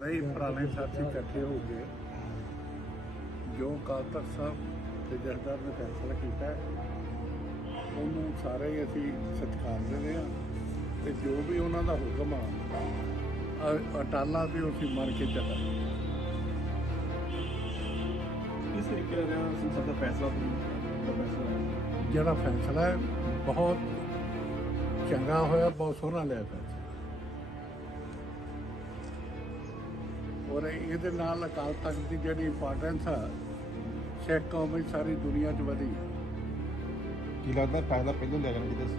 ਕਈ ਪੁਰਾਣੇ ਸਾਥੀ ਇਕੱਠੇ ਹੋ ਕੇ ਜੋ ਤਖਤ ਸਾਹਿਬ ਤੇ ਜਥੇਦਾਰ ਨੇ ਫੈਸਲਾ ਕੀਤਾ ਉਹਨੂੰ ਸਾਰੇ ਹੀ ਅਸੀਂ ਸਤਿਕਾਰ ਦਿੰਦੇ ਹਾਂ ਤੇ ਜੋ ਵੀ ਉਹਨਾਂ ਦਾ ਹੁਕਮ ਆ ਅਟਾਲਾ ਤੇ ਅਸੀਂ ਮੰਨ ਕੇ ਚੱਲਾਂਗੇ। ਤਰੀਕੇ ਸੰਸਦ ਦਾ ਫੈਸਲਾ ਜਿਹੜਾ ਫੈਸਲਾ ਹੈ ਬਹੁਤ ਚੰਗਾ ਹੋਇਆ ਬਹੁਤ ਸੋਹਣਾ ਲਿਆ ਔਰ ਇਹਦੇ ਨਾਲ ਅਕਾਲ ਤਖਤ ਦੀ ਜਿਹੜੀ ਇੰਪੋਰਟੈਂਸ ਆ ਸਿੱਖ ਕੌਮ ਵਿੱਚ ਸਾਰੀ ਦੁਨੀਆ 'ਚ ਵਧੀ। ਕੀ ਲੱਗਦਾ ਫੈਸਲਾ ਪਹਿਲਾਂ ਲੈ ਜਾਣਾ ਚਾਹੀਦਾ ਸੀ?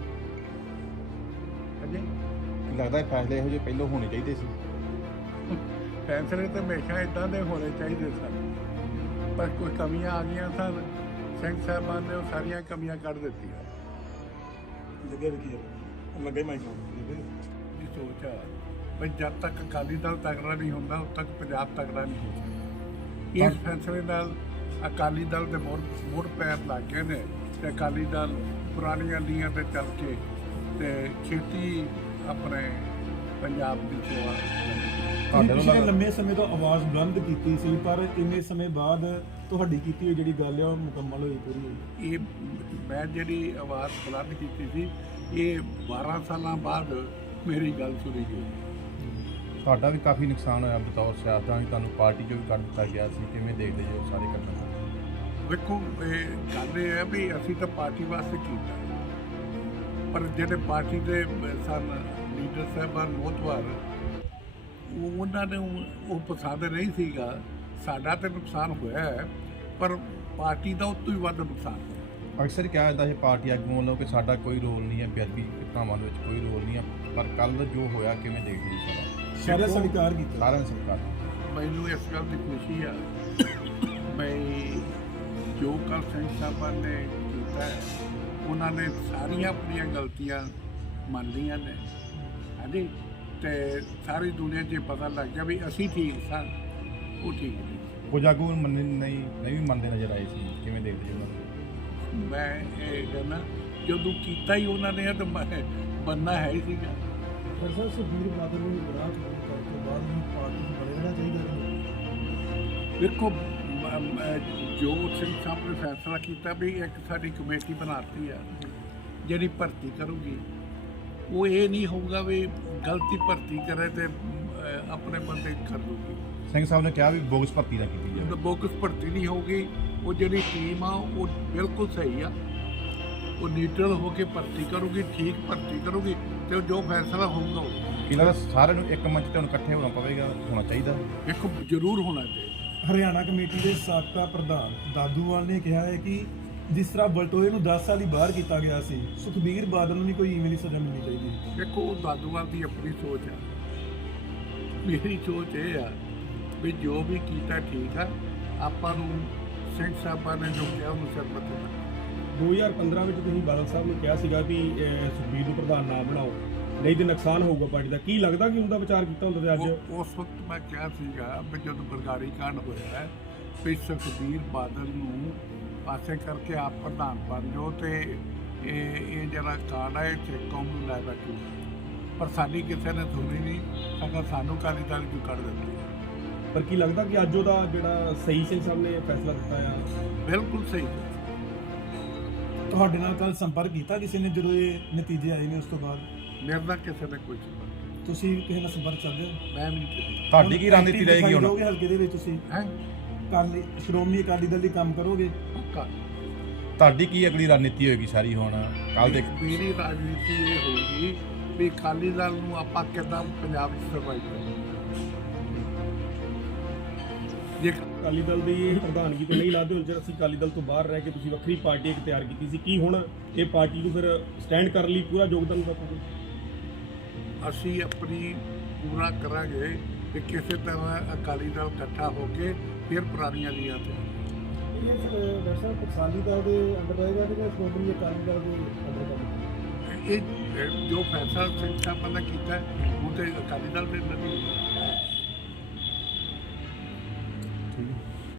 ਹਾਂਜੀ? ਕੀ ਲੱਗਦਾ ਇਹ ਫੈਸਲੇ ਇਹੋ ਜਿਹੇ ਪਹਿਲਾਂ ਹੋਣੇ ਚਾਹੀਦੇ ਸੀ? ਫੈਸਲੇ ਤਾਂ ਹਮੇਸ਼ਾ ਇਦਾਂ ਦੇ ਹੋਣੇ ਚਾਹੀਦੇ ਸਨ। ਪਰ ਕੋਈ ਕਮੀਆਂ ਆ ਗਈਆਂ ਸਨ ਸਿੰਘ ਸਾਹਿਬਾਨ ਨੇ ਉਹ ਸਾਰੀਆਂ ਕਮੀਆਂ ਕੱਢ ਦਿੱਤੀਆਂ। ਲੱਗੇ ਰਖੀਏ ਲੱਗੇ। ਮਾਈਕ ਦੀ ਸੋਚ ਆ। ਵੀ ਜਦ ਤੱਕ ਅਕਾਲੀ ਦਲ ਤਗੜਾ ਨਹੀਂ ਹੁੰਦਾ ਉਦ ਤੱਕ ਪੰਜਾਬ ਤਗੜਾ ਨਹੀਂ ਹੋ ਸਕਦਾ। ਇਸ ਫੈਸਲੇ ਨਾਲ ਅਕਾਲੀ ਦਲ ਦੇ ਮੋੜ ਮੋੜ ਪੈਰ ਲੱਗ ਗਏ ਨੇ ਤੇ ਅਕਾਲੀ ਦਲ ਪੁਰਾਣੀਆਂ ਲੀਆਂ ਤੇ ਚੱਲ ਕੇ ਤੇ ਛੇਤੀ ਆਪਣੇ ਪੰਜਾਬ ਦੀ ਸੇਵਾ ਤੁਹਾਡੇ ਲੰਮੇ ਸਮੇਂ ਤੋਂ ਆਵਾਜ਼ ਬੁਲੰਦ ਕੀਤੀ ਸੀ ਪਰ ਇੰਨੇ ਸਮੇਂ ਬਾਅਦ ਤੁਹਾਡੀ ਕੀਤੀ ਹੋਈ ਜਿਹੜੀ ਗੱਲ ਹੈ ਉਹ ਮੁਕੰਮਲ ਹੋਈ ਪੂਰੀ। ਹੋਈ ਇਹ ਮੈਂ ਜਿਹੜੀ ਆਵਾਜ਼ ਬੁਲੰਦ ਕੀਤੀ ਸੀ ਇਹ 12 ਸਾਲਾਂ ਬਾਅਦ ਮੇਰੀ ਗੱਲ ਸੁਣੀ ਗਈ। ਤੁਹਾਡਾ ਵੀ ਕਾਫੀ ਨੁਕਸਾਨ ਹੋਇਆ ਬਤੌਰ ਸਿਆਸਤਦਾਨ ਤੁਹਾਨੂੰ ਪਾਰਟੀ ਚੋਂ ਵੀ ਕੱਢ ਦਿੱਤਾ ਗਿਆ ਸੀ ਕਿਵੇਂ ਦੇਖਦੇ ਜੋ ਸਾਰੇ ਘਟਨਾ ਵੇਖੋ ਇਹ ਗੱਲ ਇਹ ਹੈ ਵੀ ਅਸੀਂ ਤਾਂ ਪਾਰਟੀ ਵਾਸਤੇ ਕੀਤਾ ਪਰ ਜਿਹੜੇ ਪਾਰਟੀ ਦੇ ਸਨ ਲੀਡਰ ਸਾਹਿਬਾਨ ਮੋਤਵਾਰ ਉਹ ਉਹਨਾਂ ਨੇ ਉਹ ਪਸੰਦ ਨਹੀਂ ਸੀਗਾ। ਸਾਡਾ ਤੇ ਨੁਕਸਾਨ ਹੋਇਆ ਹੈ ਪਰ ਪਾਰਟੀ ਦਾ ਉਸ ਤੋਂ ਵੀ ਵੱਧ ਨੁਕਸਾਨ ਹੋਇਆ। ਅਕਸਰ ਕਿਹਾ ਜਾਂਦਾ ਹੈ ਪਾਰਟੀ ਆਗੂਆਂ ਵੱਲੋਂ ਕਿ ਸਾਡਾ ਕੋਈ ਰੋਲ ਨਹੀਂ ਹੈ ਬੇਅਦਬੀ ਘਟਨਾਵਾਂ ਵਿੱਚ ਕੋਈ ਰੋਲ ਨਹੀਂ ਹੈ। ਪਰ ਕੱਲ ਜੋ ਹੋਇਆ ਕਿਵੇਂ ਦੇਖਦੇ ਜੀ ਸਾਰਾ ਸਾਰੇ ਸਵੀਕਾਰ ਕੀਤਾ। ਸਾਰਿਆਂ ਨੇ ਸਰਕਾਰ ਮੈਨੂੰ ਇਸ ਗੱਲ ਦੀ ਖੁਸ਼ੀ ਆ ਮੈਂ ਜੋ ਕੱਲ ਸਿੰਘ ਸਾਹਿਬਾਨ ਨੇ ਕੀਤਾ ਹੈ, ਉਹਨਾਂ ਨੇ ਸਾਰੀਆਂ ਆਪਣੀਆਂ ਗਲਤੀਆਂ ਮੰਨ ਲਈਆਂ ਨੇ। ਹਾਂਜੀ? ਤੇ ਸਾਰੀ ਦੁਨੀਆ 'ਚ ਪਤਾ ਲੱਗ ਗਿਆ ਵੀ ਅਸੀਂ ਠੀਕ ਸਾਂ ਉਹ ਠੀਕ ਨਹੀਂ। ਕੁਝ ਆਗੂ ਮੰਨੇ ਨਹੀਂ ਨਹੀਂ ਵੀ ਮੰਨਦੇ ਨਜ਼ਰ ਆਏ ਸੀ। ਕਿਵੇਂ ਦੇਖਦੇ ਜੀ ਉਹਨਾਂ ਨੂੰ? ਮੈਂ ਇਹ ਕਹਿੰਦਾ ਜਦੋਂ ਕੀਤਾ ਹੀ ਉਹਨਾਂ ਨੇ ਤਾਂ ਮੈਂ ਬੰਨਾ ਹੈ ਹੀ ਸੀਗਾ। ਪਰ ਸਰ ਸੁਖਬੀਰ ਬਾਦਲ ਨੂੰ ਗੁਰਾਹ ਕਰਨ ਤੋਂ ਬਾਅਦ ਨੂੰ ਪਾਰਟੀ ਨੂੰ ਬਣੇ ਰਹਿਣਾ ਚਾਹੀਦਾ ਦੇਖੋ ਮ- ਮ- ਜੋ ਸਿੰਘ ਸਾਹਿਬ ਨੇ ਫੈਸਲਾ ਕੀਤਾ ਵੀ ਇੱਕ ਸਾਡੀ ਕਮੇਟੀ ਬਣਾਤੀ ਆ ਜਿਹੜੀ ਭਰਤੀ ਕਰੂਗੀ। ਉਹ ਇਹ ਨਹੀਂ ਹੋਊਗਾ ਵੀ ਗਲਤੀ ਭਰਤੀ ਕਰੇ ਤੇ ਅਹ, ਆਪਣੇ ਬੰਦੇ ਕਰ ਦੂਗੀ ਸਿੰਘ ਸਾਹਿਬ ਨੇ ਕਿਹਾ ਵੀ ਬੋਗਸ ਭਰਤੀ ਨਾ ਕੀਤੀ ਜਾਵੇ। ਬੋਕਸ ਭਰਤੀ ਨਹੀਂ ਹੋਊਗੀ ਉਹ ਜਿਹੜੀ ਟੀਮ ਆ ਉਹ ਬਿਲਕੁਲ ਸਹੀ ਆ। ਉਹ ਨਿਊਟਰਲ ਹੋ ਕੇ ਭਰਤੀ ਕਰੂਗੀ ਠੀਕ ਭਰਤੀ ਕਰੂਗੀ। ਤੇ ਉਹ ਜੋ ਫੈਸਲਾ ਹੋਊਗਾ ਉਹ। ਕੀ ਲੱਗਦਾ ਸਾਰਿਆਂ ਨੂੰ ਇੱਕ ਮੰਚ ਤੇ ਹੁਣ ਇਕੱਠੇ ਹੋਣਾ ਪਵੇਗਾ ਹੋਣਾ ਚਾਹੀਦਾ? ਦੇਖੋ ਜ਼ਰੂਰ ਹੋਣਾ ਚਾਹੀਦਾ। ਹਰਿਆਣਾ ਕਮੇਟੀ ਦੇ ਸਾਬਕਾ ਪ੍ਰਧਾਨ ਦਾਦੂਵਾਲ ਨੇ ਕਿਹਾ ਹੈ ਕਿ ਜਿਸ ਤਰ੍ਹਾਂ ਬਲਟੋਏ ਨੂੰ 10 ਸਾਲ ਹੀ ਬਾਹਰ ਕੀਤਾ ਗਿਆ ਸੀ ਸੁਖਬੀਰ ਬਾਦਲ ਨੂੰ ਵੀ ਕੋਈ ਈਮੇਲ ਸਜ਼ਾ ਮਿਲਣੀ ਚਾਹੀਦੀ ਦੇਖੋ ਉਹ ਦਾਦੂਵਾਲ ਦੀ ਆਪਣੀ ਸੋਚ ਆ। ਮੇਰੀ ਸੋਚ ਇਹ ਆ ਵੀ ਜੋ ਵੀ ਕੀਤਾ ਠੀਕ ਆ ਆਪਾਂ ਨੂੰ ਸਿੰਘ ਸਾਹਿਬਾਂ ਨੇ ਜੋ ਕਿਹਾ ਉਹਨੂੰ ਸਰਬਤ 2015 ਵਿੱਚ ਤੁਸੀਂ ਬਾਦਲ ਸਾਹਿਬ ਨੂੰ ਕਿਹਾ ਸੀਗਾ ਵੀ ਸੁਖਬੀਰ ਨੂੰ ਪ੍ਰਧਾਨ ਨਾ ਬਣਾਓ। ਨਹੀਂ ਤੇ ਨੁਕਸਾਨ ਹੋਊਗਾ ਪਾਰਟੀ ਦਾ। ਕੀ ਲੱਗਦਾ ਕਿ ਉਹਦਾ ਵਿਚਾਰ ਕੀਤਾ ਹੁੰਦਾ ਤੇ ਅੱਜ? ਉਸ ਵਕਤ ਮੈਂ ਕਿਹਾ ਸੀਗਾ ਵੀ ਜਦੋਂ ਬਰਗਾੜੀ ਕਾਂਡ ਹੋਇਆ ਵੀ ਸੁਖਬੀਰ ਬਾਦਲ ਨੂੰ ਪਾਸੇ ਕਰਕੇ ਆਪ ਪ੍ਰਧਾਨ ਬਣ ਜਾਓ ਤੇ ਇਹ ਇਹ ਜਿਹੜਾ ਕਾਂਡ ਹੈ ਇਹ ਕੌਮ ਨੂੰ ਲੈ ਬੈਠੂ ਪਰ ਸਾਡੀ ਕਿਸੇ ਨੇ ਸੁਣੀ ਨਹੀਂ ਸਗੋਂ ਸਾਨੂੰ ਕਾਲੀ ਦਲ ਨੂੰ ਕੱਢ ਦਿੱਤੀ ਪਰ ਕੀ ਲੱਗਦਾ ਕਿ ਅੱਜ ਉਹਦਾ ਜਿਹੜਾ ਸਹੀ ਸਿੰਘ ਸਾਹਿਬ ਨੇ ਫੈਸਲਾ ਦਿੱਤਾ ਆ? ਬਿਲਕੁਲ ਸਹੀ। ਤੁਹਾਡੇ ਨਾਲ ਕੱਲ ਸੰਪਰਕ ਕੀਤਾ ਕਿਸੇ ਨੇ ਜਦੋਂ ਇਹ ਨਤੀਜੇ ਆਏ ਨੇ ਉਸ ਤੋਂ ਬਾਅਦ? ਮੇਰੇ ਨਾਲ ਕਿਸੇ ਨੇ ਕੋਈ ਸੰਬੰਧ ਤੁਸੀਂ ਕਿਸੇ ਨਾਲ ਸੰਪਰਕ ਕਰਦੇ ਹੋ? ਮੈਂ ਵੀ ਨਹੀਂ ਕੀਤੀ ਤੁਹਾਡੀ ਕੀ ਰਣਨੀਤੀ ਰਹੇਗੀ ਹੁਣ? ਕਰੋਗੇ ਹਲਕੇ ਦੇ ਵਿੱਚ ਤੁਸੀਂ? ਹੈ? ਕਾਲੀ ਸ਼੍ਰੋਮਣੀ ਅਕਾਲੀ ਦਲ ਦੀ ਕੰਮ ਕਰੋਗੇ? ਪੱਕਾ। ਤੁਹਾਡੀ ਕੀ ਅਗਲੀ ਰਣਨੀਤੀ ਹੋਏਗੀ ਸਾਰੀ ਹੁਣ? ਕੱਲ ਦੇ ਮੇਰੀ ਰਾਜਨੀਤੀ ਇਹ ਹੋਊਗੀ ਵੀ ਅਕਾਲੀ ਦਲ ਨੂੰ ਆਪਾਂ ਕਿੱਦਾਂ ਪੰਜਾਬ 'ਚ ਸਰਵਾਈਵ ਕਰਾਂਗੇ ਜੇ ਅਕਾਲੀ ਦਲ ਦੀ ਪ੍ਰਧਾਨਗੀ ਤੇ ਨਹੀਂ ਲਾਦੇ ਹੁਣ ਜਦ ਅਸੀਂ ਅਕਾਲੀ ਦਲ ਤੋਂ ਬਾਹਰ ਰਹਿ ਕੇ ਤੁਸੀਂ ਵੱਖਰੀ ਪਾਰਟੀ ਇੱਕ ਤਿਆਰ ਕੀਤੀ ਸੀ। ਕੀ ਹੁਣ ਇਹ ਪਾਰਟੀ ਨੂੰ ਫਿਰ ਸਟੈਂਡ ਕਰਨ ਲਈ ਪੂਰਾ ਯੋਗਦਾਨ ਪਾਓਗੇ ਅਸੀਂ ਆਪਣੀ ਪੂਰਾ ਕਰਾਂਗੇ ਕਿ ਕਿਸੇ ਤਰ੍ਹਾਂ ਅਕਾਲੀ ਦਲ ਇਕੱਠਾ ਹੋ ਕੇ ਫਿਰ ਪੁਰਾਣੀਆਂ ਲੀਆਂ ਤੇ ਇਹ ਡਾਕਟਰ ਸਾਹਿਬ ਅਕਾਲੀ ਦਲ ਦੇ ਅੰਡਰ ਰਹੇਗਾ ਕਿ ਸ਼੍ਰੋਮਣੀ ਅਕਾਲੀ ਦਲ ਦੇ ਅੰਡਰ ਇਹ ਇਹ ਜੋ ਫੈਸਲਾ ਸਿੰਘ ਸਾਹਿਬ ਨੇ ਕੀਤਾ ਉਹ ਤੇ ਅਕਾਲੀ ਦਲ ਦੇ ਨਹੀਂ